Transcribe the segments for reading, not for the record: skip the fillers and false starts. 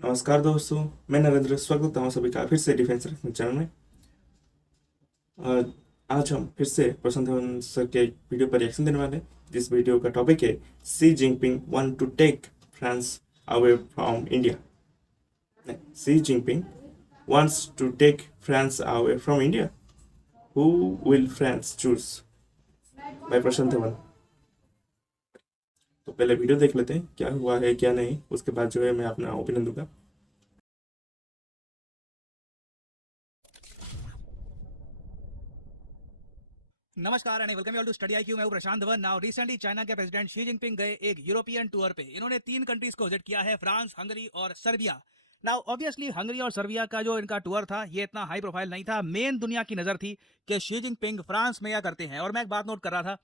नमस्कार दोस्तों। मैं नरेंद्र स्वागत करता हूँ सभी का फिर से डिफेंस रखने चैनल में। अ, आज हम फिर से प्रशांत धवन सर के एक वीडियो पर रिएक्शन देने वाले हैं। जिस वीडियो का टॉपिक है Xi Jinping want to take France away from India. Xi Jinping wants to take France away from India. Who will France choose? by प्रशांत धवन। तो पहले वीडियो देख लेते हैं क्या हुआ है क्या नहीं, उसके बाद जो है मैं अपना ओपिनियन दूंगा। नमस्कार and welcome you all to study IQ. मैं हूं Prashant Dhawan. Now recently China के प्रेसिडेंट शी जिनपिंग गए एक यूरोपियन टूर पे। इन्होंने 3 कंट्रीज को विजिट किया है, फ्रांस, हंगरी और सर्बिया। नाउ ऑब्वियसली हंगरी और सर्बिया का जो इनका टूर था ये इतना हाई प्रोफाइल नहीं था। मेन दुनिया की नजर थी कि शी जिनपिंग फ्रांस में क्या करते हैं। और मैं एक बात नोट कर रहा था,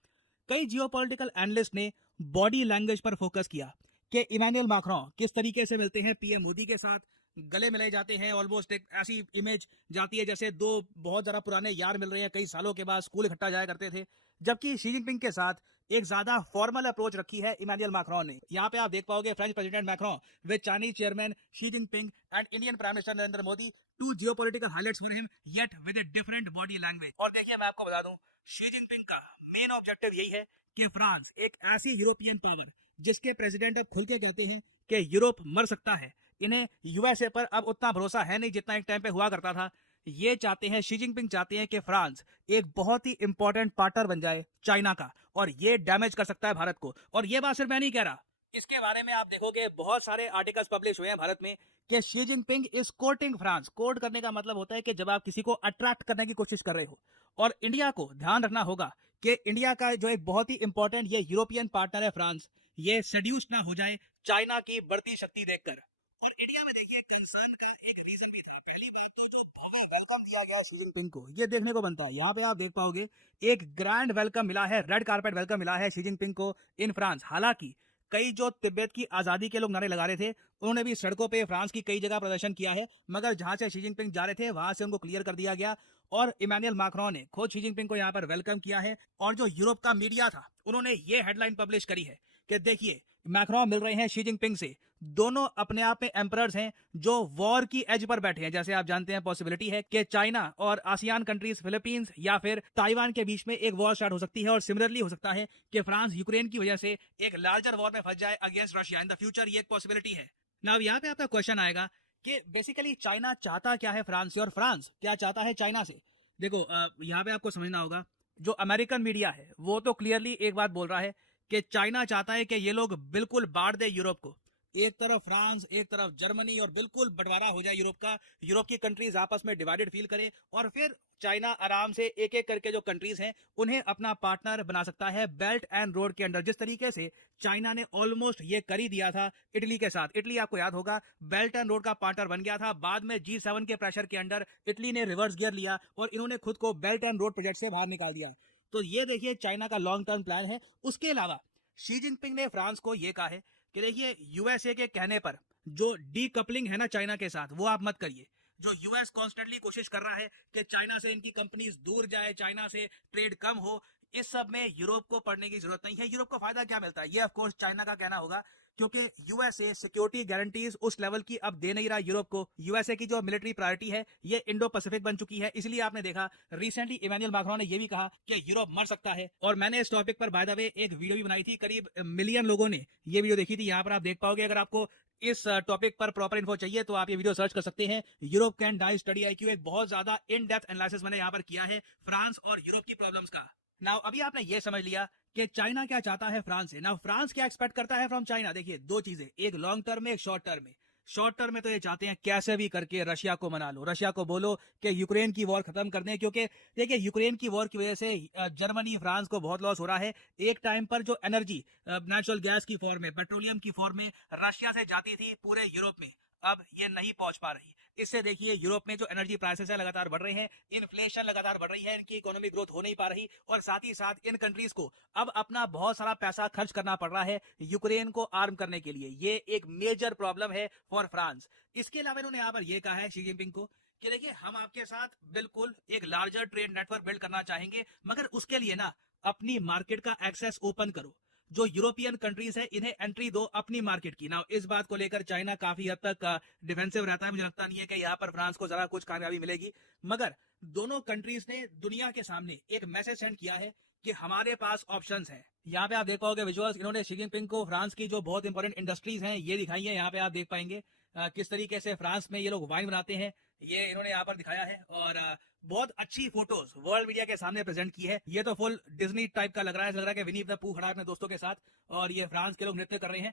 कई जियोपॉलिटिकल एनालिस्ट ने बॉडी लैंग्वेज पर फोकस किया कि इमैनुअल मैक्रोन किस तरीके से मिलते हैं पीएम मोदी के साथ, गले मिलाए जाते हैं। ऑलमोस्ट एक ऐसी इमेज जाती है जैसे दो बहुत ज्यादा पुराने यार मिल रहे हैं, कई सालों के बाद स्कूल इकट्ठा जाया करते थे। जबकि शी जिनपिंग के साथ एक ज्यादा फॉर्मल अप्रोच रखी है इमैनुअल मैक्रोन ने। यहाँ पे आप देख पाओगे French president Macron with Chinese chairman Xi Jinping and Indian prime minister Narendra Modi. Two geopolitical highlights for him yet with a different body language. और देखिए मैं आपको बता दूं, शी जिनपिंग का मेन ऑब्जेक्टिव यही है कि फ्रांस एक ऐसी यूरोपियन पावर जिसके प्रेसिडेंट अब खुल के कहते हैं कि यूरोप मर सकता है। इन्हें यूएसए पर अब उतना भरोसा है नहीं जितना एक टाइम पे हुआ करता था। ये चाहते हैं, शी जिनपिंग चाहते हैं कि फ्रांस एक बहुत ही इंपॉर्टेंट पार्टनर बन जाए चाइना का, और ये डैमेज कर सकता है भारत को। और ये बात सिर्फ मैं नहीं कह रहा, इसके बारे में आप देखोगे बहुत सारे आर्टिकल्स पब्लिश हुए हैं भारत में कि Xi Jinping is courting France. Court करने का मतलब होता है कि जब आप किसी को अट्रैक्ट करने की कोशिश कर रहे हो। और इंडिया को ध्यान रखना होगा कि इंडिया का जो एक बहुत ही इंपॉर्टेंट ये यूरोपियन पार्टनर है फ्रांस, ये सेड्यूस ना हो जाए चाइना की बढ़ती शक्ति देखकर। और इंडिया में देखिए कंसर्न का एक रीजन भी था। पहली बात तो जो भव्य वेलकम दिया गया शी जिनपिंग को, ये देखने को बनता है। यहाँ पे आप देख पाओगे एक ग्रैंड वेलकम मिला है, रेड कारपेट वेलकम मिला है शी जिनपिंग को इन फ्रांस। हालांकि कई जो तिब्बत की आजादी के लोग नारे लगा रहे थे, उन्होंने भी सड़कों पे फ्रांस की कई जगह प्रदर्शन किया है, मगर जहां से शी जिनपिंग जा रहे थे वहां से उनको क्लियर कर दिया गया। और इमैनुअल मैक्रोन ने खुद शी जिनपिंग को यहाँ पर वेलकम किया है। और जो यूरोप का मीडिया था उन्होंने ये हेडलाइन पब्लिश करी है कि देखिए मैक्रोन मिल रहे हैं शी जिनपिंग से, दोनों अपने आप में एम्परर्स हैं जो वॉर की एज पर बैठे हैं। जैसे आप जानते हैं पॉसिबिलिटी है कि चाइना और आसियान कंट्रीज, फिलीपींस या फिर ताइवान के बीच में एक वॉर स्टार्ट हो सकती है। और सिमिलरली हो सकता है कि फ्रांस यूक्रेन की वजह से एक लार्जर वॉर में फंस जाए against Russia in the future. ये एक पॉसिबिलिटी है। ना यहाँ पे आपका क्वेश्चन आएगा कि बेसिकली चाइना चाहता क्या है फ्रांस से, और फ्रांस क्या चाहता है चाइना से। देखो यहाँ पे आपको समझना होगा, जो अमेरिकन मीडिया है वो तो क्लियरली एक बात बोल रहा है कि चाइना चाहता है कि ये लोग बिल्कुल बांट दे यूरोप को। एक तरफ फ्रांस, एक तरफ जर्मनी, और बिल्कुल बंटवारा हो जाए यूरोप का। यूरोप की कंट्रीज आपस में डिवाइडेड फील करे, और फिर चाइना आराम से एक एक करके जो कंट्रीज हैं उन्हें अपना पार्टनर बना सकता है बेल्ट एंड रोड के अंडर। जिस तरीके से चाइना ने ऑलमोस्ट ये कर ही दिया था इटली के साथ। इटली आपको याद होगा बेल्ट एंड रोड का पार्टनर बन गया था, बाद में G7 के प्रेशर के अंडर इटली ने रिवर्स गियर लिया और इन्होंने खुद को बेल्ट एंड रोड प्रोजेक्ट से बाहर निकाल दिया। तो ये देखिए चाइना का लॉन्ग टर्म प्लान है। उसके अलावा शी जिनपिंग ने फ्रांस को यह कहा है कि देखिए यूएसए के कहने पर जो डीकपलिंग है ना चाइना के साथ, वो आप मत करिए। जो यूएस कॉन्स्टेंटली कोशिश कर रहा है कि चाइना से इनकी कंपनीज दूर जाए, चाइना से ट्रेड कम हो, इस सब में यूरोप को पढ़ने की जरूरत नहीं है। यूरोप को फायदा क्या मिलता है, ये ऑफ कोर्स चाइना का कहना होगा, क्योंकि यूएसए सिक्योरिटी गारंटीज उस लेवल की अब दे नहीं रहा यूरोप को। यूएसए की जो मिलिट्री प्रायोरिटी है ये इंडो पैसिफिक बन चुकी है। इसलिए आपने देखा रिसेंटली इमैनुअल मैक्रोन ने यह भी कहा कि यूरोप मर सकता है। और मैंने इस टॉपिक पर बाय द वे एक वीडियो भी बनाई थी, करीब मिलियन लोगों ने ये वीडियो देखी थी। यहाँ पर आप देख पाओगे। अगर आपको इस टॉपिक पर प्रॉपर इन्फो चाहिए तो आप ये वीडियो सर्च कर सकते हैं। Europe can die Study IQ, एक बहुत ज्यादा इन डेप्थ एनालिसिस मैंने यहाँ पर किया है फ्रांस और यूरोप की प्रॉब्लम्स का। नाउ अभी आपने ये समझ लिया कि चाइना क्या चाहता है फ्रांस से। नाउ फ्रांस क्या एक्सपेक्ट करता है फ्रॉम चाइना। देखिए दो चीजें, एक लॉन्ग टर्म में, एक शॉर्ट टर्म में। शॉर्ट टर्म में तो ये चाहते हैं कैसे भी करके रशिया को मना लो, रशिया को बोलो कि यूक्रेन की वॉर खत्म कर दें। क्योंकि देखिए यूक्रेन की वॉर की वजह से जर्मनी, फ्रांस को बहुत लॉस हो रहा है। एक टाइम पर जो एनर्जी नेचुरल गैस की फॉर्म में, पेट्रोलियम की फॉर्म में रशिया से जाती थी पूरे यूरोप में, अब ये नहीं पहुंच पा रही। इससे देखिए यूरोप में जो एनर्जी प्राइसेस है लगातार बढ़ रहे हैं, इन्फ्लेशन लगातार बढ़ रही है, इनकी इकोनॉमिक ग्रोथ हो नहीं पा रही। और साथ ही साथ इन कंट्रीज को अब अपना बहुत सारा पैसा खर्च करना पड़ रहा है यूक्रेन को आर्म करने के लिए। ये एक मेजर प्रॉब्लम है फॉर फ्रांस। इसके अलावा इन्होंने यहाँ पर यह कहा है शी जिनपिंग को कि देखिए हम आपके साथ बिल्कुल एक लार्जर ट्रेड नेटवर्क बिल्ड करना चाहेंगे, मगर उसके लिए ना अपनी मार्केट का एक्सेस ओपन करो। जो यूरोपियन कंट्रीज है इन्हें एंट्री दो अपनी मार्केट की। नाउ इस बात को लेकर चाइना काफी हद तक डिफेंसिव रहता है। मुझे लगता नहीं है कि यहाँ पर फ्रांस को जरा कुछ कामयाबी मिलेगी, मगर दोनों कंट्रीज ने दुनिया के सामने एक मैसेज सेंड किया है कि हमारे पास ऑप्शंस हैं। यहाँ पे आप देख पाओगे विजुअल्स, इन्होंने शी जिनपिंग को फ्रांस की जो बहुत इंपॉर्टेंट इंडस्ट्रीज हैं ये दिखाई है। यहाँ पे आप देख पाएंगे किस तरीके से फ्रांस में ये लोग वाइन बनाते हैं, ये इन्होंने यहाँ पर दिखाया है और बहुत अच्छी फोटोज वर्ल्ड मीडिया के सामने प्रेजेंट की है। ये तो फुल डिज्नी टाइप का लग रहा है, लग रहा है कि विनी द पू खड़ा है अपने दोस्तों के साथ और ये फ्रांस के लोग नृत्य कर रहे हैं।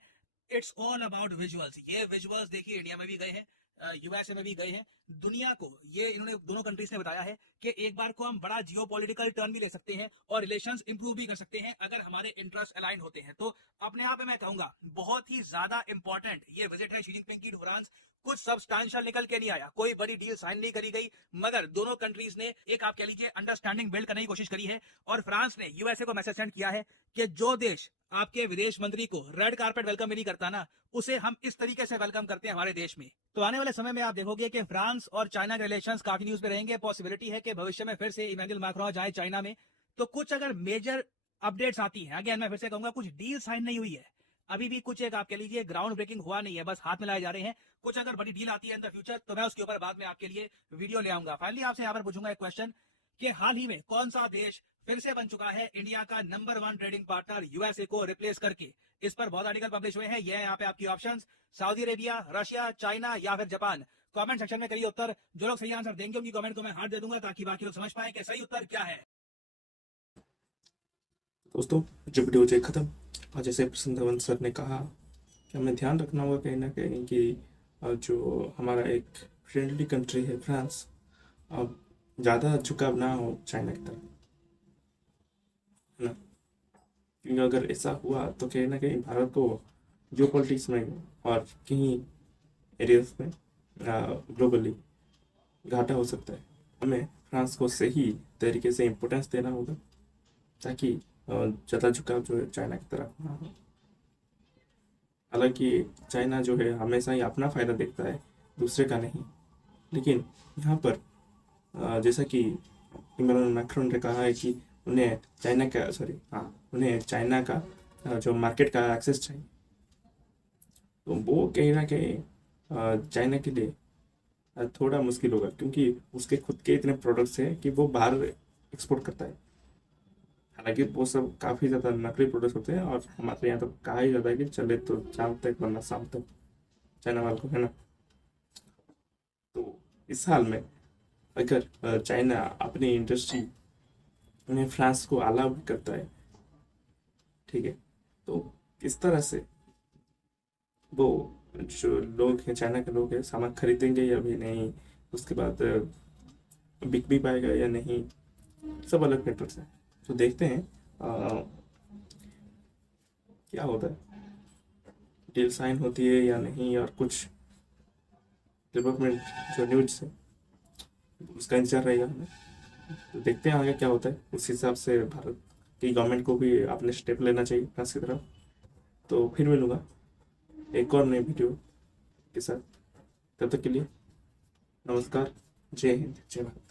It's all about visuals. ये विजुअल्स देखिए इंडिया में भी गए हैं, यूएसए में भी गए हैं, दुनिया को ये इन्होंने दोनों कंट्रीज ने बताया है कि एक बार को हम बड़ा जियोपॉलिटिकल टर्न भी ले सकते हैं और रिलेशंस इंप्रूव भी कर सकते हैं अगर हमारे इंटरेस्ट अलाइन होते हैं। तो अपने आप में मैं कहूंगा बहुत ही ज्यादा इंपॉर्टेंट ये विजिट है शी जिनपिंग की फ्रांस। कुछ सब्सटैंशियल निकल के नहीं आया, कोई बड़ी डील साइन नहीं करी गई, मगर दोनों कंट्रीज ने एक आप कह लीजिए अंडरस्टैंडिंग बिल्ड करने की कोशिश करी है। और फ्रांस ने यूएसए को मैसेज सेंड किया है कि जो देश आपके विदेश मंत्री को रेड कारपेट वेलकम भी नहीं करता ना, उसे हम इस तरीके से वेलकम करते हैं हमारे देश में। तो आने वाले समय में आप देखोगे कि फ्रांस और चाइना के रिलेशंस काफी न्यूज में रहेंगे। पॉसिबिलिटी है कि भविष्य में फिर से इमैनुअल मैक्रोन जाए चाइना में, तो कुछ अगर मेजर अपडेट्स आती हैं, अगेन मैं फिर से कहूंगा कुछ डील साइन नहीं हुई है, अभी भी कुछ एक आप कह लीजिए ग्राउंड ब्रेकिंग हुआ नहीं है, बस हाथ में लाए जा रहे हैं। कुछ अगर बड़ी डील आती है इन द फ्यूचर तो मैं उसके ऊपर बाद में आपके लिए वीडियो ले आऊंगा। फाइनली आपसे यहाँ पर पूछूंगा एक क्वेश्चन कि हाल ही में कौन सा देश फिर से बन चुका है इंडिया का नंबर 1 ट्रेडिंग पार्टनर यूएसए को रिप्लेस करके। इस पर बहुत आर्टिकल पब्लिश हुए हैं, ये है यहाँ पे आपकी options, Saudi Arabia, Russia, China या फिर जापान। कमेंट सेक्शन में करिए उत्तर, जो लोग सही आंसर देंगे उनकी कमेंट को मैं हार्ट दे दूंगा ताकि बाकी लोग समझ पाए कि सही उत्तर क्या है। दोस्तों जो वीडियो हो खत्म, और जैसे प्रसन्न धवन सर ने कहा कि हमें ध्यान रखना होगा कहीं ना कहीं कि जो हमारा एक फ्रेंडली कंट्री है फ्रांस, अब ज़्यादा झुकाव ना हो चाइना की तरफ, है ना। क्योंकि अगर ऐसा हुआ तो कहीं ना कहीं भारत को जियो पॉलिटिक्स में और कहीं एरियाज में ग्लोबली घाटा हो सकता है। हमें फ्रांस को सही तरीके से इम्पोर्टेंस देना होगा ताकि ज़्यादा झुकाव जो है चाइना की तरफ ना हो। हालांकि चाइना जो है हमेशा ही अपना फ़ायदा देखता है, दूसरे का नहीं। लेकिन यहाँ पर जैसा कि इमैनुअल मैक्रोन ने कहा है कि उन्हें चाइना का जो मार्केट का एक्सेस चाहिए, तो वो कहीं ना कहीं चाइना के लिए थोड़ा मुश्किल होगा, क्योंकि उसके खुद के इतने प्रोडक्ट्स हैं कि वो बाहर एक्सपोर्ट करता है। हालांकि वो सब काफ़ी ज़्यादा नकली प्रोडक्ट्स होते हैं और हमारे यहाँ तो कहा ही जाता है कि चले तो शाम तक वरना शाम तक चाइना वाले को, है ना। तो इस साल में अगर चाइना अपनी इंडस्ट्री में फ्रांस को अलाउ भी करता है, ठीक है, तो किस तरह से वो जो लोग हैं, चाइना के लोग हैं, सामान खरीदेंगे या भी नहीं, उसके बाद बिक भी पाएगा या नहीं, सब अलग फैक्टर्स हैं। तो देखते हैं क्या होता है, डील साइन होती है या नहीं, और कुछ डेवलपमेंट जो न्यूज है उसका इंतजार रहेगा हमें। तो देखते हैं आगे क्या होता है, उस हिसाब से भारत की गवर्नमेंट को भी अपने स्टेप लेना चाहिए फ्रांस की तरफ। तो फिर मिलूँगा एक और नए वीडियो के साथ, तब तक के लिए नमस्कार, जय हिंद, जय भारत।